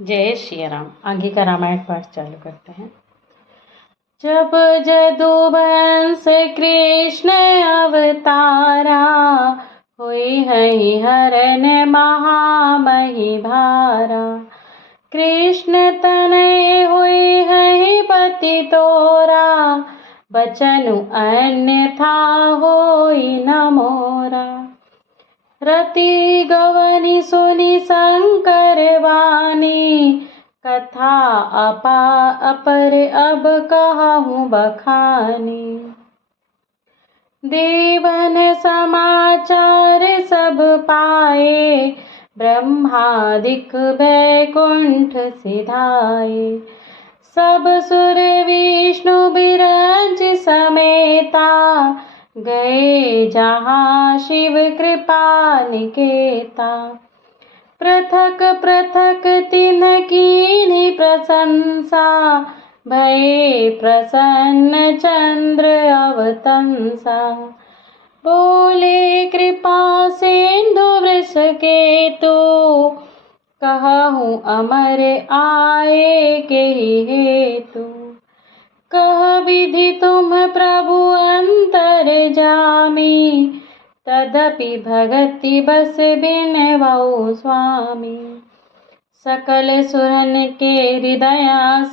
जय श्री राम। आगे का रामायण पाठ चालू करते हैं। जब जदुवंश कृष्ण अवतारा, हुई हई हरन महामही भारा। कृष्ण तनय हुई हई पति तोरा, बचनु अन्यथा होई न मोरा। रति गवनी सुनी शंकर वाणी, कथा अपर अब कहूँ बखानी। देवन समाचार सब पाए, ब्रह्मादिक बैकुंठ सिधाए। सब सुर विष्णु बिरंच समेता, गए जहाँ शिव कृपा निकेता। पृथक पृथक तिन्ह कीन्ही प्रशंसा, भये प्रसन्न चंद्र अवतंसा। बोले कृपा सिंधु वृष केतु, कहूँ अमर आए के हेतु। कह विधि तुम प्रभु अंतर जामी, तदपि भगति बस बिनवऊ स्वामी। सकल सुरन के हृदय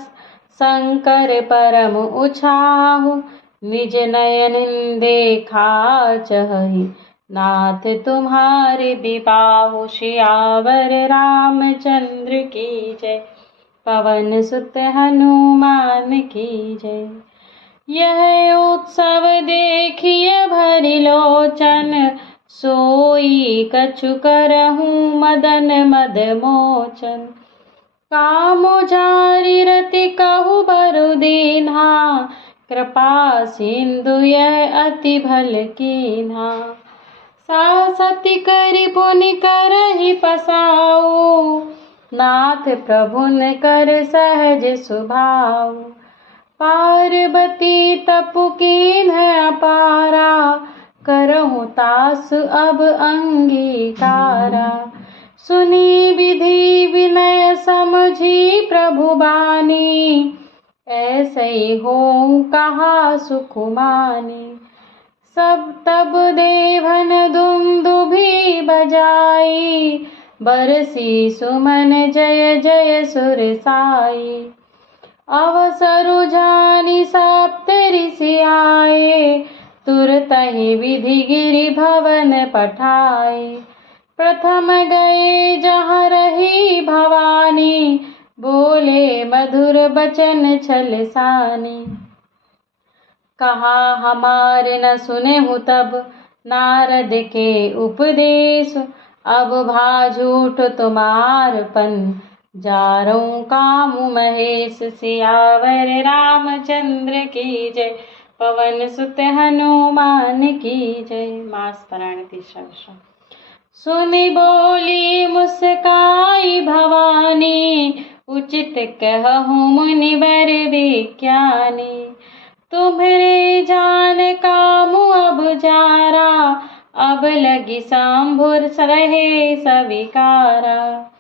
शंकर परम उछाहु, निज नयन देखा चहहि, नाथ तुम्हारे विबाहु। सियावर रामचंद्र की जय, पवन सुत हनुमान की जय। यह उत्सव देखिए भरि लोचन, सोई कछु करहूँ मदन मद मोचन। कामु जारि रति कहु बरु दीन्हा, कृपा सिंधु यह अति भल कीन्हा। सासति करि पुनि करहि पसाऊ, नाथ प्रभुन कर सहज सुभाऊ। पार्वती तपु कीन्ह अपारा, करहु तास अब अंगीकारा। सुनी विधि विनय समझी प्रभु बानी, ऐसे होऊँ कहा सुख मानी। सब तब देवन दुंदुभि बजाई, बरसी सुमन जय जय सुर साई। अवसरु जानि सप्त ऋषि आए, तुरतहि विधि गिरि भवन पठाए। प्रथम गए जहाँ रही भवानी, बोले मधुर बचन छल सानी। कहा हमार न सुनेहु तब, नारद के उपदेश। अब भा झूठ तुम्हारपन, जारऊँ कामु महेश। सियावर रामचंद्र की जय, पवन सुत हनुमान की जय। मास पारायण तीसरा विश्राम। सुनि बोली मुस्काई भवानी, उचित कहूँ मुनिवर विज्ञानी। तुम्हरे जान कामु अब जारा, अब लगी सांभुर रहे सविकारा।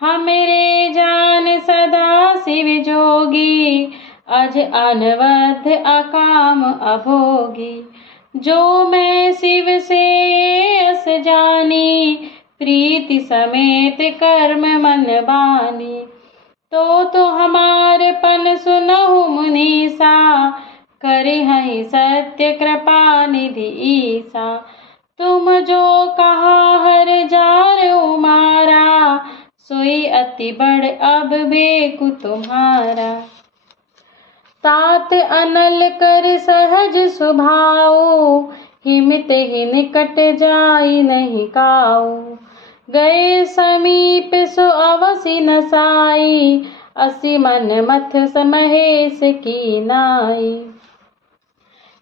हमरे जान सदा शिव जोगी, अज अनवध अकाम अभोगी। जो मैं शिव से अस जानी, प्रीति समेत कर्म मन बानी। तो हमार पन सुनहु मुनीसा, करे हई सत्य कृपा निधि ईसा। तुम जो कहा हर जार उमारा, सोई अति बड़ अब बेकु तुम्हारा। तात अनल कर सहज सुभाऊ, हिमित ही निकट जाई नहीं काऊ। गए समीप सो अवसि न साई, असी मन मथ समहेश की नाई।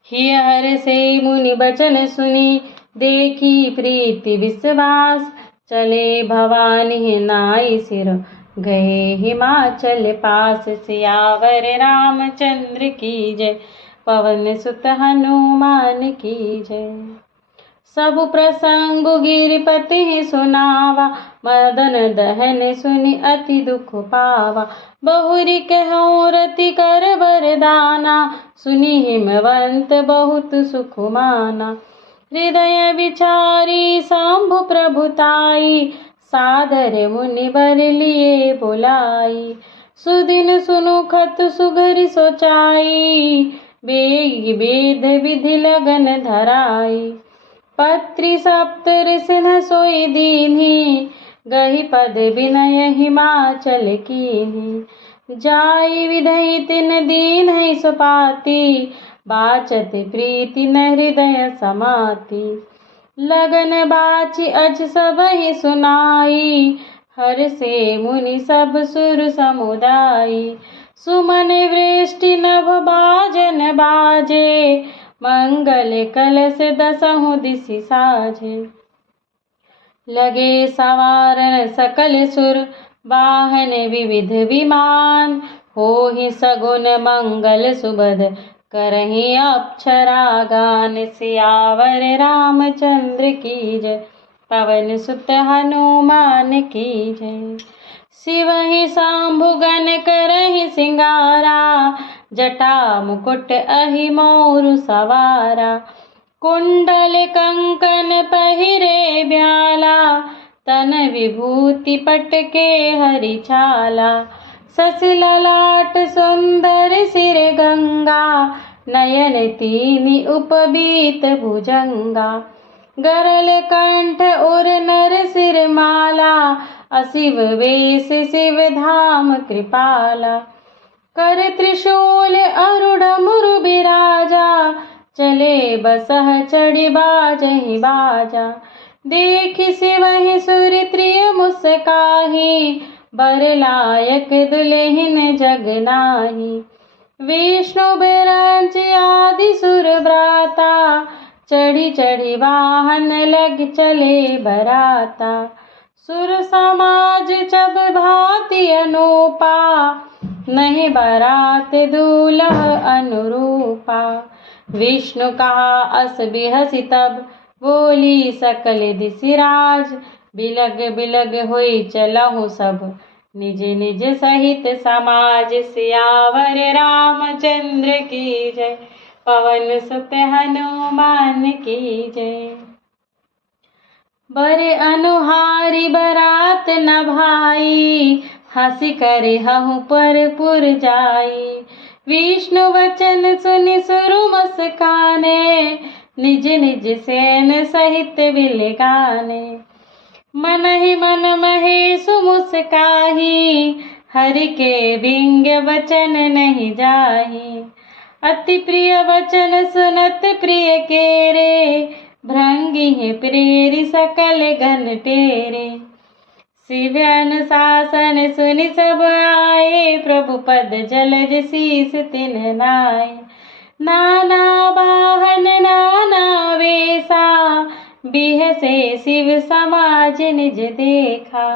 हिय हर से मुनि बचन सुनी, देखी प्रीति विश्वास। चले भवानी नाई सिर, गए हिमाचल पास। सियावर रामचंद्र की जय, पवन सुत हनुमान की जय। सब प्रसंग गिरिपति सुनावा, मदन दहन सुनि अति दुख पावा। बहुरी कहूँ रति कर बरदाना, सुनि हिमवंत बहुत सुख माना। हृदय विचारी शंभु प्रभुताई, सादर मुनि बर लिए बुलाई। सुदिन सुनु खत सुघरि सोचाई, बेग वेद विधि लगन धराई। पत्री सप्त ऋषि सोई दीन्ही, गही पद विनय हिमाचल कीन्ही। जाई विधि तिन दीन है सुपाती, बाचत प्रीति न हृदय समाती। लगन बाची अज सब ही सुनाई, हर से मुनि सब सुर समुदाई। सुमन वृष्टि नभ बाजन बाजे, मंगल कलश दसहु दिसि साजे। लगे सवारन सकल सुर, वाहन विविध विमान। होहि सगुन मंगल सुबद, करहि अप्सरा गान। सियावर रामचंद्र की जय, पवन सुत हनुमान की जय। शिवहि शंभुगन करहि सिंगारा, जटा मुकुट अहि मोरु सवारा। कुंडल कंकन पहिरे ब्याला, तन विभूति पटके हरि छाला। शशि ललाट सुंदर सिर गंगा, नयन तीनि उपबीत भुजंगा। गरल कंठ उर नर सिर माला, असिव वेश शिव धाम कृपाला। कर त्रिशूल अरुण मुरु बिराजा, चले बसह चढ़ी बाजहि बाजा। देखि शिवहि सुर त्रिय मुस्काहि, बर लायक दुल्हिन जग नाही। विष्णु बिरंच आदि सुर भ्राता, चढ़ी चढ़ी वाहन लग चले बराता। सुर समाज जब भांति अनूपा, नहीं बरात दूल्ह अनुरूपा। विष्णु कहा अस बिहसि तब, बोली सकल दिसि राज। बिलग बिलग होई चलहु सब, निज निज सहित समाज। सियावर रामचंद्र की जय, पवन सुत हनुमान की जय। बर अनुहारी बरात न भाई, हंसी करे हहु पर पुर जाई। विष्णु वचन सुनि सुरु मुस्काने, निज निज सेन सहित बिल गाने। मन ही मन महेशु मुस्काही, हरि के विंग वचन नहीं जाही। अति प्रिय वचन सुनत प्रिय केरे, भृंगी है प्रेरी सकल गण टेरे। शिव अनुशासन सुनि सब आए, प्रभु पद जलज शीस तिन नाय। नाना वाहन नाना वेशा, बिहसे शिव समाज निज देखा।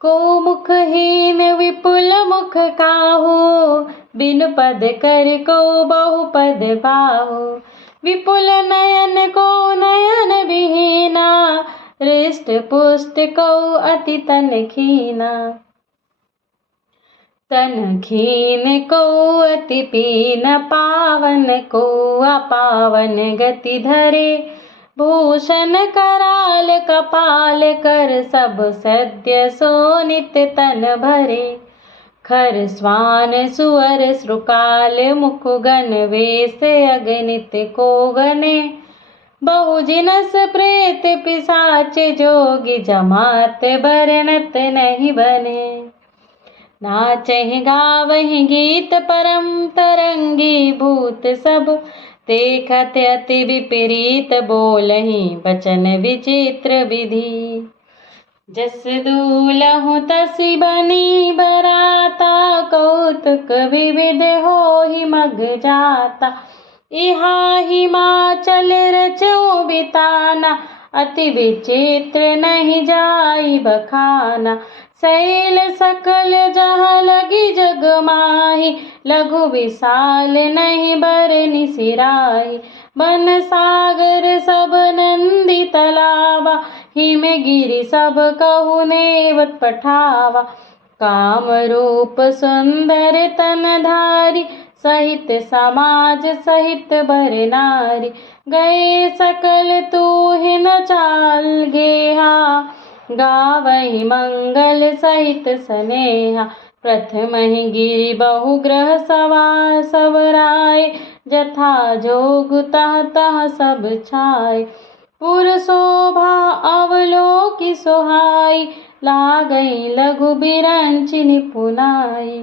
को मुखहीन विपुल मुख काहू, बिनु पद कर को बहु पद बाहु। विपुल नयन को नयन विहीना, हृष्ट पुष्ट को अति तन खीना। तन खीन को अति पीन, पावन को अपावन गति धरे। भूषण कराल कपाल कर, सब सद्य सोनित तन भरे। खर स्वान सुअर श्रुकाल, मुख गण वेश अगणित को गने। बहु जिनस प्रेत पिशाच, जोगी जमात बरनत नहीं बने। नाचहि गावहि गीत परम तरंगी, भूत सब देखत अति विपरीत। बोलहि वचन विचित्र विधि, जस दूलहु तसि बनी बराता। कौतुक विविध होहि मग जाता, इहा हिमाचल रचो बिताना। अति विचित्र नहीं जाई बखाना। शैल सकल जहाँ लगी जग माही, लघु विशाल नहीं बरनि सिराही। बन सागर सब नंदी तलावा, हिमगिरि सब कहु नेवत पठावा। काम रूप सुंदर तनधारी, सहित समाज सहित बर नारी। गए सकल तूहिन चाल गेहा, गावहि मंगल सहित स्नेहा। प्रथम ही गिरि बहुग्रह सवार सब राय, जथा जोग तह तह सब छाय। पुर शोभा अवलोकि सोहाई, लागई लघु बिरंचि निपुनाई।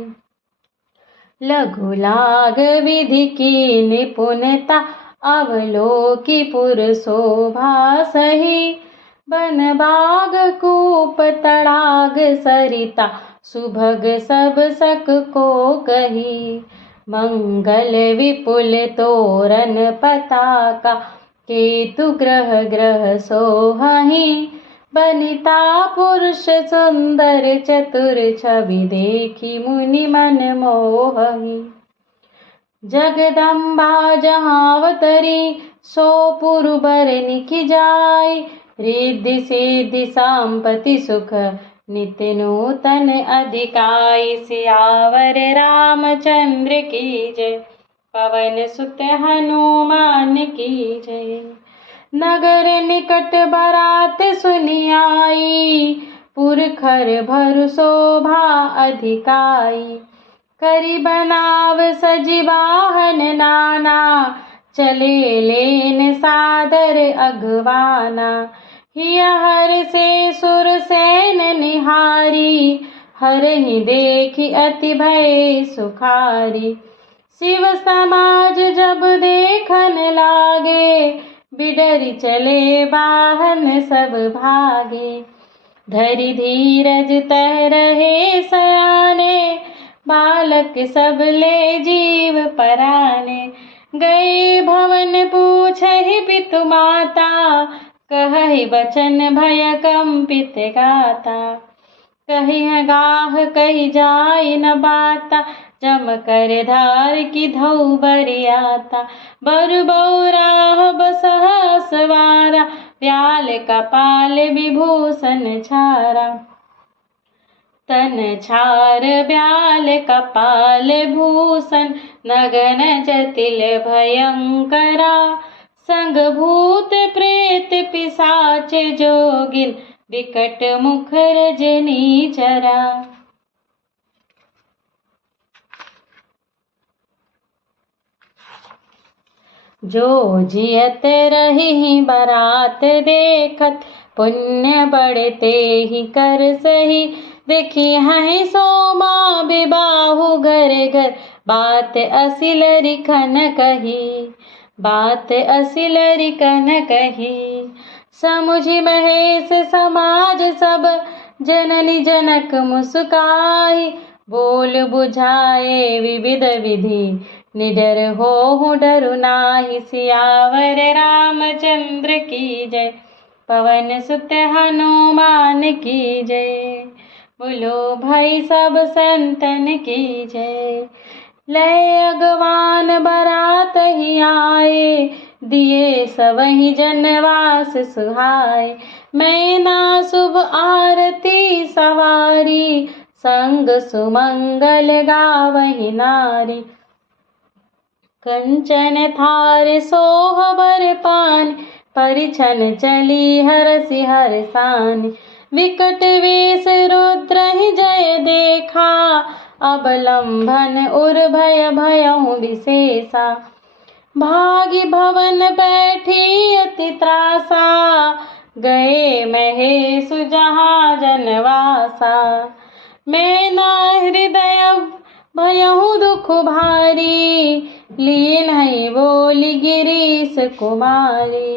लघु लाग विधि की निपुणता, अवलोकि पुर शोभा सही। बन बाग कूप तड़ाग सरिता, सुभग सब सक को कही। मंगल विपुल तोरण पताका, केतु ग्रह ग्रह सोहहि। बनिता पुरुष सुंदर चतुर, छवि देखी मुनि मन मोहहि। जगदम्बा जहाँ अवतरी, सो पुर बर निखि जाय। रिद्धि सिद्धि संपत्ति सुख, नित्य नूतन अधिकाई। सियावर रामचंद्र की जय, पवन सुत हनुमान की जय। नगर निकट बरात सुनि आई, पुरखर भरु शोभा अधिकाई। करि बनाव सजि वाहन नाना, चले लेन सादर अगवाना। हिय हर्षे सुरसेन निहारी, हरहि देखि अति भय सुखारी। शिव समाज जब देखन लागे, बिडरि चले वाहन सब भागे। धरि धीरज तह रहे सयाने, बालक सब ले जीव पराने। गए भवन पूछहि पितु माता, कहहि बचन भय कंपित गाता। कहिह गाह कहि जाय न बाता, जम कर धार की धौ बरियाता। बर बौराह बसहा सवारा, व्याल कपाल विभूषण छारा। तन छार ब्याल कपाल भूषण, नगन जटिल भयंकरा। संग भूत प्रेत पिशाच जोगिन, विकट मुख रजनी चरा। जो जियत रही बरात देखत, पुण्य बढ़ते ही कर सही। देखी हैं सोमा बिबाहु घर घर, बात असिल रिखन कही। बात असिल रिखन कही। समुझि महेश समाज सब, जननी जनक मुस्काई। बोल बुझाए विविध विधि, निडर होहु डरु नाहि। सियावर रामचंद्र की जय, पवन सुत हनुमान की जय। बोलो भाई सब संतन की जय। लय अगवान बरात ही आए, दिए सबहि जनवास सुहाए। मैना शुभ आरती सवारी, संग सुमंगल गावहि नारी। कंचन थार सोहबर पान, परिछन चली हरसि हरसानि। विकट वेश रुद्र ही जय देखा, अवलंबन उर भय भयउ विशेषा। भागी भवन बैठी अति त्रासा, गए महेशु जहाँ जनवासा। मैना हृदय भयउ दुख भारी, लीन है बोली गिरीश कुमारी।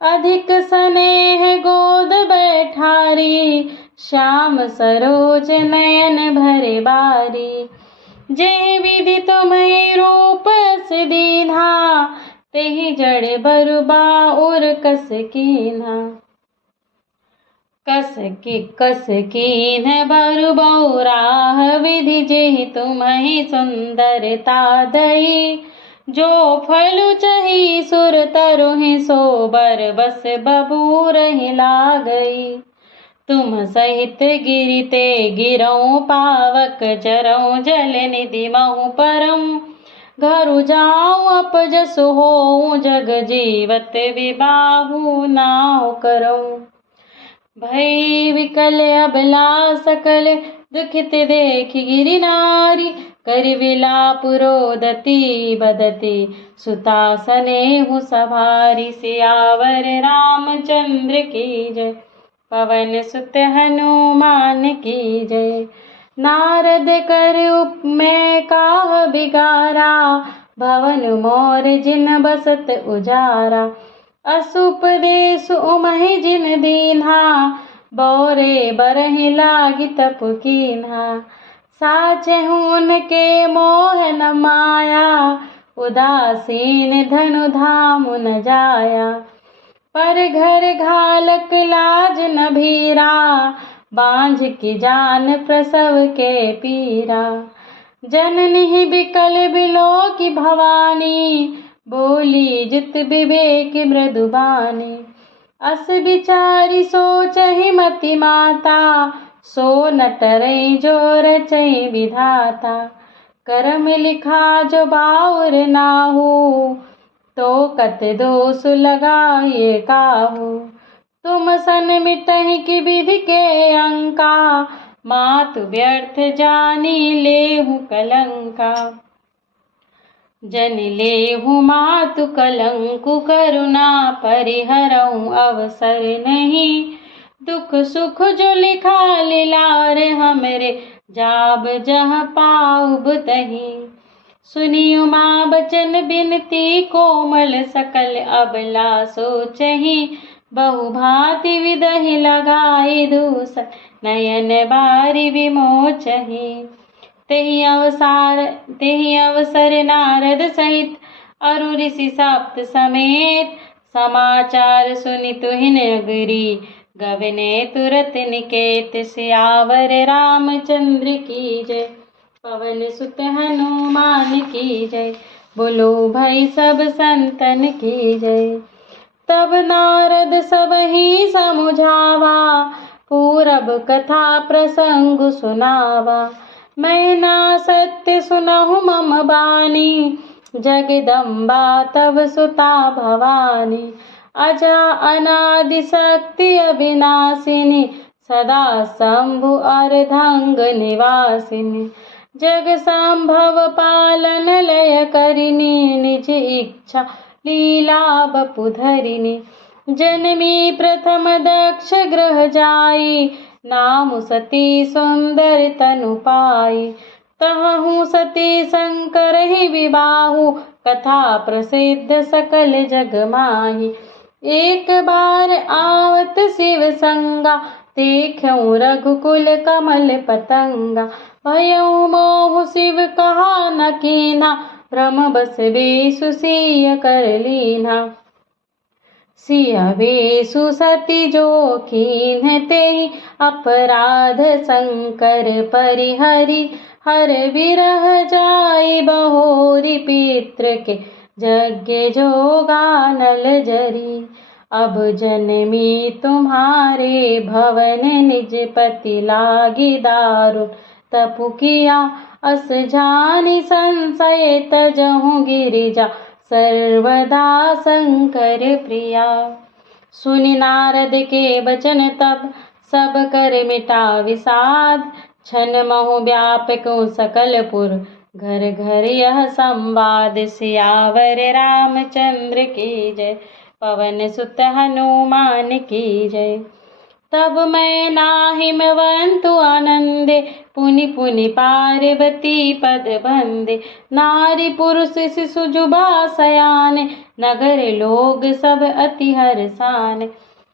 अधिक स्नेह गोद बैठारी, श्याम सरोज नयन भरे बारी। जे विधि तुम्हें रूप से दीन्हा, तेहि जड़ बरु बाउर कस कीन्हा। कस कीन्ह बरु बौराह, विधि जेहि तुम्हें सुंदरता दई। जो फलु चही सुर तरुहि सो बर बस बबूर ही लागई। तुम सहित गिरिते गिरऊँ पावक चरऊँ जल निधि महु परऊँ। घरु जाऊँ अपजसु होऊँ जग जीवत विबाहु नाउ करऊँ। भई विकल अबला सकल दुखित देखि गिरि नारी। करि विलाप रोदती बदती सुता सनेहु सभारी। सियावर रामचंद्र की जय, पवन सुत हनुमान की जय। नारद कर उपमेय काह बिगारा, भवन मोर जिन बसत उजारा। असुपदेशु उमहि जिन दीन्हा, बोरे बरहि लागी तप कीन्हा। साचहु उनके मोह न माया, उदासीन धनु धाम न जाया। पर घर घालक लाज न भीरा, बांझ की जान प्रसव के पीरा। जननी बिकल बिलो की भवानी, बोली जित विवेक मृदुबानी। अस विचारी सोचहि मति माता, सो न टरई जो रचई विधाता। करम लिखा जो बाउर नाहू, तो कत दोष लगाए काहू। तुम सन मिटहि की विधि के अंका, मातु व्यर्थ जानी लेहु कलंका। जन लेहु मातु कलंकु, करुणा परिहरऊँ अवसर नहीं। दुख सुख जो लिखा लिलार हमरे, जाब जहाँ पाउब तहीं। सुनियु माँ बचन बिनती कोमल, सकल अबला सोचहि। बहु भांति विधहि लगाई दूसर, नयन बारी विमोचहि। तेहि अवसर नारद सहित, अरु ऋषि सप्त समेत। समाचार सुनि तुहिन अगरी, गवने तुरत निकेत। सियावर रामचंद्र की जय, पवन सुत हनुमान की जय। बोलो भाई सब संतन की जय। तब नारद सबहि समुझावा, पूरब कथा प्रसंग सुनावा। मैं ना सत्य सुनहु मम बानी, जगदम्बा तव सुता भवानी। अजा अनादि शक्ति अविनाशिनी, सदा शंभु अर्धंग निवासिनी। जग संभव पालन लय करिनी, निज इच्छा लीला बपु धरिनी। जनमी प्रथम दक्ष ग्रह जाई, नाम सती सुंदर तनु पाई। तहु सती शंकर ही विबाहु, कथा प्रसिद्ध सकल जग माही। एक बार आवत शिव संगा, देखऊँ रघुकुल कमल पतंगा। भयउ मोहु शिव कहा न कीन्हा, भ्रम बस बेसु सिय कर लीन्हा। सिया बेसु सती जो कीन्ह, तेहि अपराध शंकर परिहरि। हर विरह जाई बहोरी, पितृ के यज्ञ जोगा नल जरी। अब जनमी तुम्हारे भवन, निज पति लागी दारुण तपु किया। अस जानी संशय तजहु गिरिजा, सर्वदा शंकर प्रिया। सुनि नारद के बचन तब, सब कर मिटा विषाद। छन महु व्यापकु सकल पुर, घर घर यह संवाद। सियावर रामचंद्र की जय, पवन सुत हनुमान की जय। तब मैं नाहिमवंतु आनंदे, पुनि पुनि पार्वती पद बंदे। नारी पुरुष शिशु जुबा सयाने, नगर लोग सब अति हर्षाने।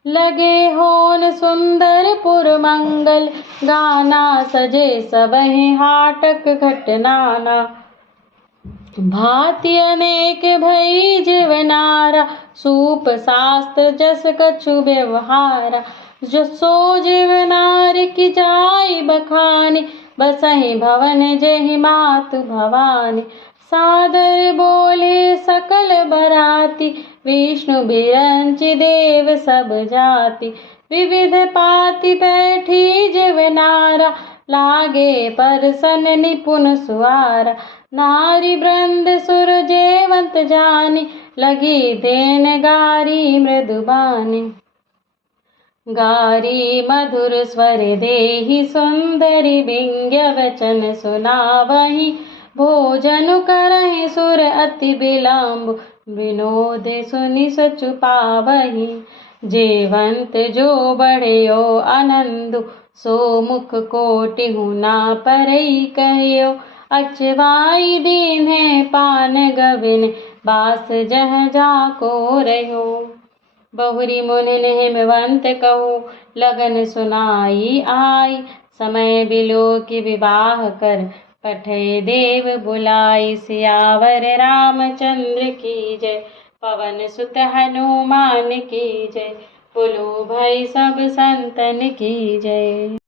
लगे होन सुंदरपुर मंगल, गाना सजे सबहि हाटक घटनाना। भांति अनेक भई जीवनारा, सूप शास्त्र जस कछु व्यवहारा। जो सो जीवनार की जाई बखानी, बसहि भवन जहि मातु भवानी। सादर बोले सकल बराती, विष्णु बिरंच देव सब जाति। विविध पाति बैठी जीवनारा, लागे परसन निपुण सुआरा। नारी वृंद सुर जेवंत जानी, लगी देन गारी मृदुबानी। गारी मधुर स्वर देहि सुंदरी, विंग्य वचन सुनावही। भोजन करहि सुर अति विलंब, विनोद सुनि सचु पावही। जेवंत जो बढ़ियो आनंदु, सो मुख कोटिहु ना परई कहियो। अचवाई दीन्हे पान गविन, बास जह जाको रहो। बहुरी मुनि हिमवंत कहू, लगन सुनाई आई। समय बिलो की विवाह कर, पठय देव बुलाई। सियावर रामचंद्र की जय, पवन सुत हनुमान की जय। बोलो भाई सब संतन की जय।